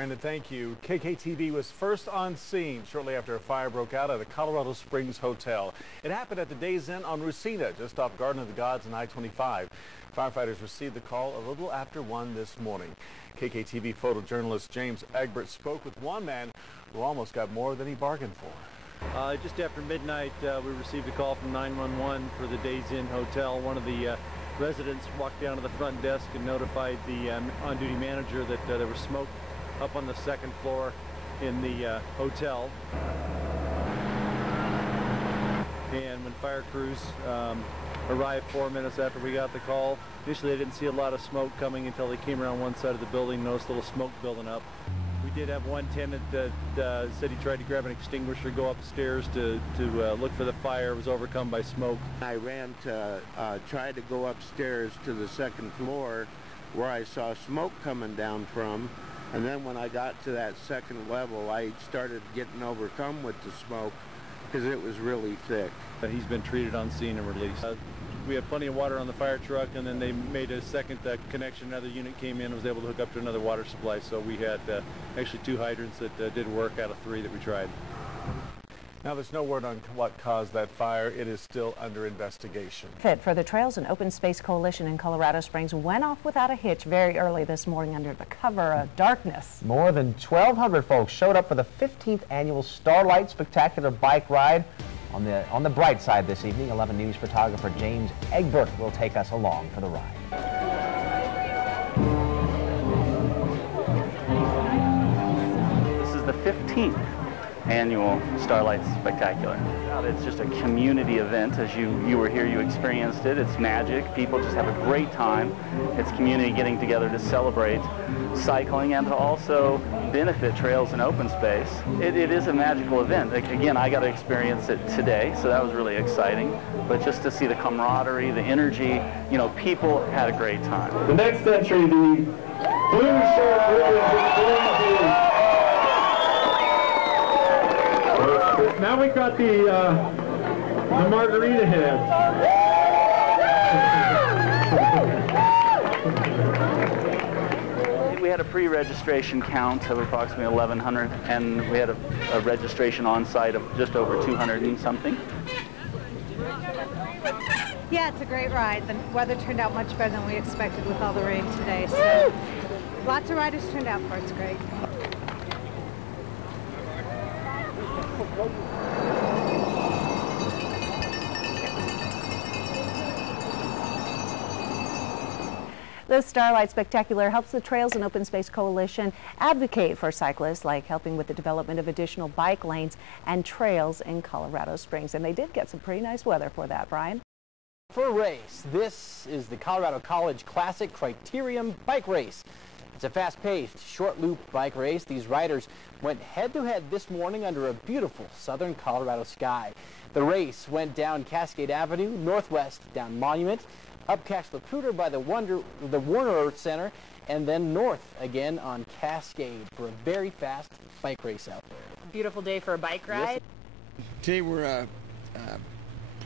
Brandon, thank you. KKTV was first on scene shortly after a fire broke out at a Colorado Springs hotel. It happened at the Days Inn on Rusina, just off Garden of the Gods and I-25. Firefighters received the call a little after 1 this morning. KKTV photojournalist James Egbert spoke with one man who almost got more than he bargained for. Just after midnight, we received a call from 911 for the Days Inn Hotel. One of the residents walked down to the front desk and notified the on-duty manager that there was smoke up on the second floor in the hotel. And when fire crews arrived 4 minutes after we got the call, initially they didn't see a lot of smoke coming until they came around one side of the building, noticed a little smoke building up. We did have one tenant that said he tried to grab an extinguisher, go upstairs to look for the fire, was overcome by smoke. I ran to try to go upstairs to the second floor where I saw smoke coming down from, and then when I got to that second level, I started getting overcome with the smoke because it was really thick. He's been treated on scene and released. We had plenty of water on the fire truck, and then they made a second connection. Another unit came in and was able to hook up to another water supply. So we had actually 2 hydrants that did work out of 3 that we tried. Now, there's no word on what caused that fire. It is still under investigation. Fit for the Trails and Open Space Coalition in Colorado Springs went off without a hitch very early this morning under the cover of darkness. More than 1,200 folks showed up for the 15th annual Starlight Spectacular bike ride. On the bright side this evening, 11 News photographer James Egbert will take us along for the ride. This is the 15th annual Starlight Spectacular. It's just a community event. As you were here, you experienced it. It's magic. People just have a great time. It's community getting together to celebrate cycling and to also benefit trails and open space. It is a magical event. Again, I got to experience it today, so that was really exciting. But just to see the camaraderie, the energy, you know, people had a great time. The next entry, the blue shirt ribbons is going to... Now we got the margarita heads. We had a pre-registration count of approximately 1,100, and we had a registration on site of just over 200 and something. Yeah, it's a great ride. The weather turned out much better than we expected with all the rain today, so lots of riders turned out for it. It's great. The Starlight Spectacular helps the Trails and Open Space Coalition advocate for cyclists, like helping with the development of additional bike lanes and trails in Colorado Springs. And they did get some pretty nice weather for that, Brian. For a race, this is the Colorado College Classic Criterium Bike Race. It's a fast-paced, short-loop bike race. These riders went head-to-head this morning under a beautiful southern Colorado sky. The race went down Cascade Avenue, northwest down Monument, up Cache La Poudre by the Warner Earth Center, and then north again on Cascade for a very fast bike race out there. Beautiful day for a bike ride. Yes. Today we're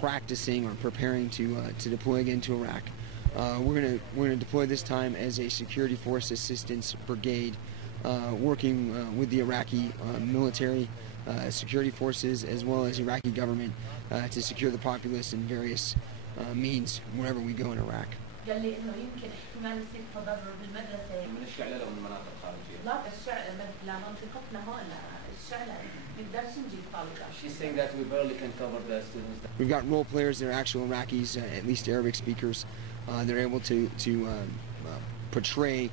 practicing or preparing to deploy again to Iraq. We're gonna deploy this time as a security force assistance brigade, working with the Iraqi military, security forces, as well as Iraqi government to secure the populace in various means wherever we go in Iraq. She's saying that we barely can cover the students. We've got role players that are actual Iraqis, at least Arabic speakers. They're able to portray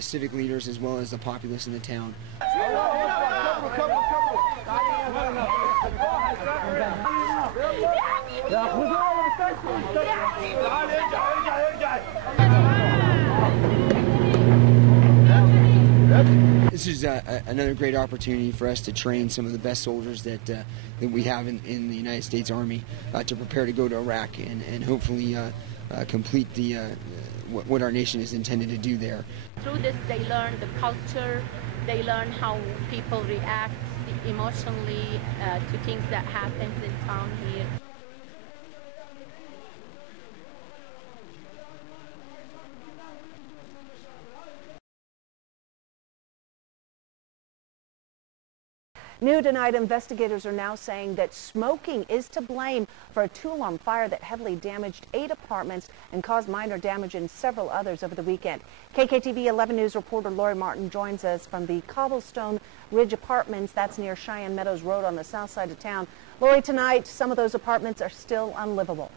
civic leaders as well as the populace in the town. This is another great opportunity for us to train some of the best soldiers that we have in the United States Army to prepare to go to Iraq and hopefully complete what our nation is intended to do there. Through this, they learn the culture, they learn how people react emotionally to things that happens in town here. New tonight, investigators are now saying that smoking is to blame for a 2-alarm fire that heavily damaged 8 apartments and caused minor damage in several others over the weekend. KKTV 11 News reporter Lori Martin joins us from the Cobblestone Ridge Apartments. That's near Cheyenne Meadows Road on the south side of town. Lori, tonight, some of those apartments are still unlivable.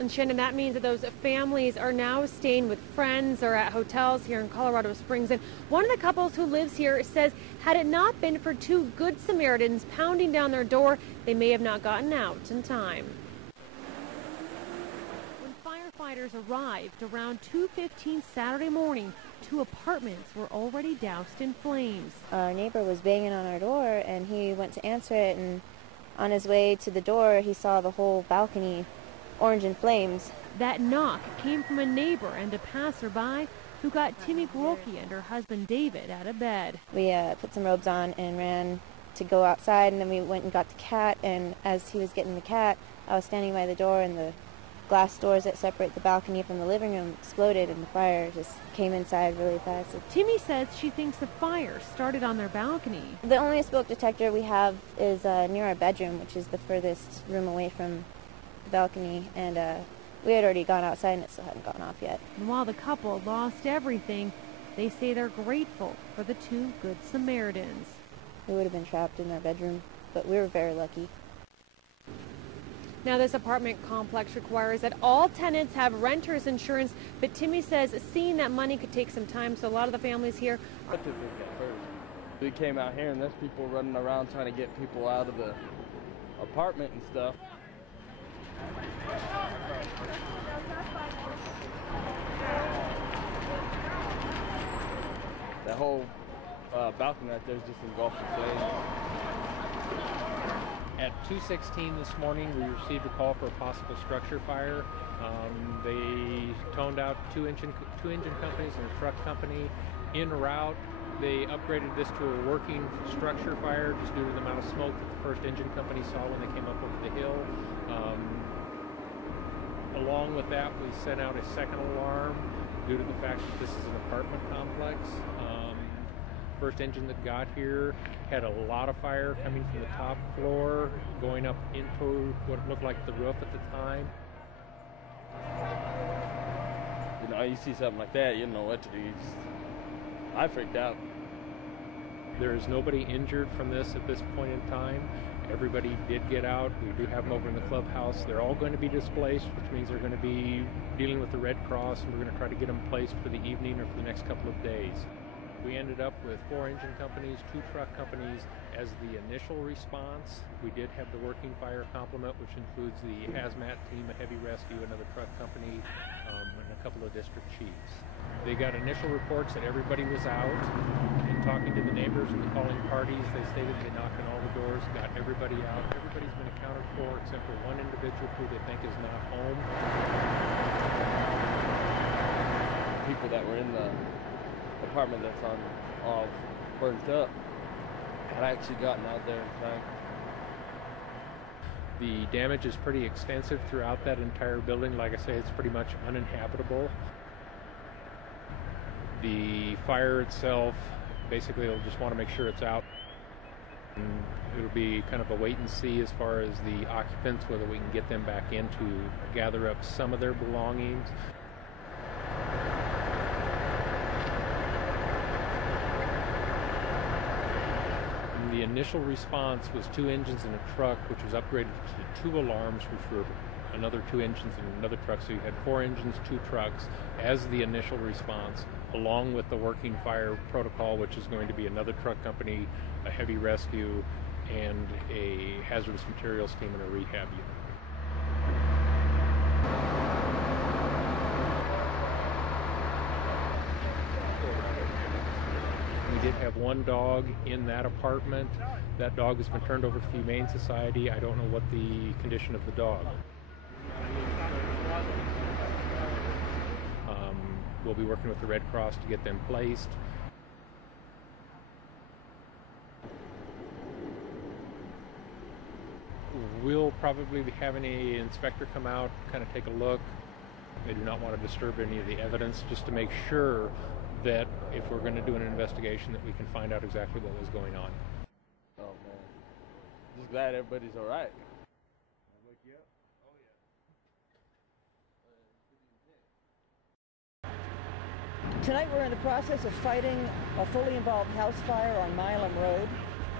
And Shannon, that means that those families are now staying with friends or at hotels here in Colorado Springs. And one of the couples who lives here says had it not been for 2 good Samaritans pounding down their door, they may have not gotten out in time. When firefighters arrived around 2:15 Saturday morning, 2 apartments were already doused in flames. Our neighbor was banging on our door and he went to answer it, and on his way to the door he saw the whole balcony orange in flames. That knock came from a neighbor and a passerby who got Timmy Grolke and her husband David out of bed. We put some robes on and ran to go outside, and then we went and got the cat, and as he was getting the cat, I was standing by the door, and the glass doors that separate the balcony from the living room exploded, and the fire just came inside really fast. Timmy says she thinks the fire started on their balcony. The only smoke detector we have is near our bedroom, which is the furthest room away from balcony, and we had already gone outside and it still hadn't gone off yet. And while the couple lost everything, they say they're grateful for the 2 good Samaritans. We would have been trapped in our bedroom, but we were very lucky. Now, this apartment complex requires that all tenants have renter's insurance, but Timmy says seeing that money could take some time, so a lot of the families here are... We came out here and there's people running around trying to get people out of the apartment and stuff. That whole balcony right there is just engulfed in flames. At 2:16 this morning, we received a call for a possible structure fire. They toned out two engine companies and a truck company. En route, they upgraded this to a working structure fire just due to the amount of smoke that the first engine company saw when they came up over the hill. Along with that, we sent out a second alarm due to the fact that this is an apartment complex. First engine that got here had a lot of fire coming from the top floor, going up into what looked like the roof at the time. You know, you see something like that, you don't know what to do. I freaked out. There's nobody injured from this at this point in time. Everybody did get out. We do have them over in the clubhouse. They're all going to be displaced, which means they're going to be dealing with the Red Cross, and we're going to try to get them placed for the evening or for the next couple of days. We ended up with 4 engine companies, 2 truck companies as the initial response. We did have the working fire complement, which includes the hazmat team, a heavy rescue, another truck company, and a couple of district chiefs. They got initial reports that everybody was out. In talking to the neighbors and the calling parties, they stated they knocked on all the doors, got everybody out. Everybody's been accounted for except for one individual who they think is not home. People that were in the apartment that's on all burnt up had actually gotten out there in time. The damage is pretty extensive throughout that entire building. Like I say, it's pretty much uninhabitable. The fire itself, basically they'll just want to make sure it's out. And it'll be kind of a wait and see as far as the occupants, whether we can get them back in to gather up some of their belongings. The initial response was 2 engines and a truck, which was upgraded to 2 alarms, which were another 2 engines and another truck. So you had 4 engines, 2 trucks as the initial response, along with the working fire protocol, which is going to be another truck company, a heavy rescue, and a hazardous materials team and a rehab unit. We did have 1 dog in that apartment. That dog has been turned over to the Humane Society. I don't know what the condition of the dog. We'll be working with the Red Cross to get them placed. We'll probably be having an inspector come out, kind of take a look. They do not want to disturb any of the evidence, just to make sure that if we're going to do an investigation that we can find out exactly what was going on. just glad everybody's all right. Tonight we're in the process of fighting a fully involved house fire on Milam Road.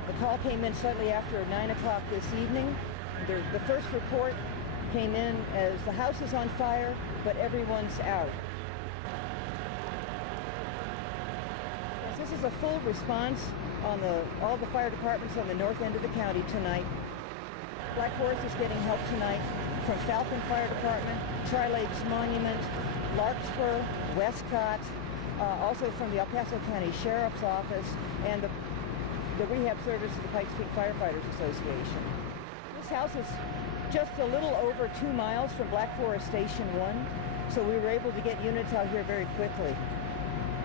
The call came in slightly after 9 o'clock this evening. The first report came in as the house is on fire, but everyone's out. Yes, this is a full response on all the fire departments on the north end of the county tonight. Black Forest is getting help tonight from Falcon Fire Department, Tri-Lakes Monument, Larkspur, Westcott, also from the El Paso County Sheriff's Office and the rehab service of the Pikes Peak Firefighters Association. This house is just a little over 2 miles from Black Forest Station 1, so we were able to get units out here very quickly.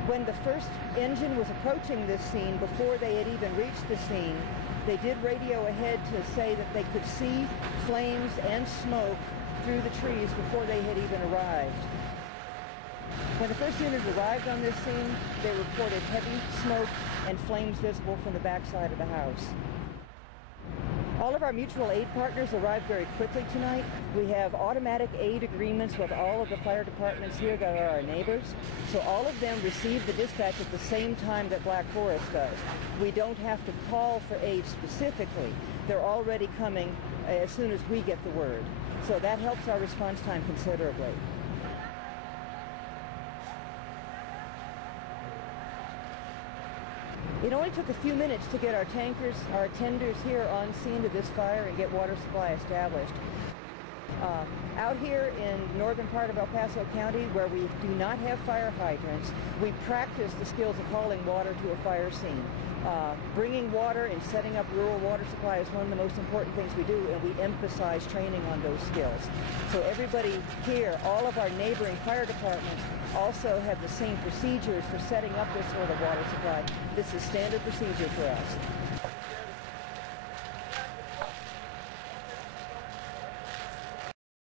When the first engine was approaching this scene, before they had even reached the scene, they did radio ahead to say that they could see flames and smoke through the trees before they had even arrived. When the first unit arrived on this scene, they reported heavy smoke and flames visible from the backside of the house. All of our mutual aid partners arrived very quickly tonight. We have automatic aid agreements with all of the fire departments here that are our neighbors. So all of them receive the dispatch at the same time that Black Forest does. We don't have to call for aid specifically. They're already coming as soon as we get the word. So that helps our response time considerably. It only took a few minutes to get our tankers, our tenders here on scene to this fire and get water supply established. Out here in northern part of El Paso County, where we do not have fire hydrants, we practice the skills of hauling water to a fire scene. Bringing water and setting up rural water supply is one of the most important things we do, and we emphasize training on those skills. So everybody here, all of our neighboring fire departments, also have the same procedures for setting up this sort of water supply. This is standard procedure for us.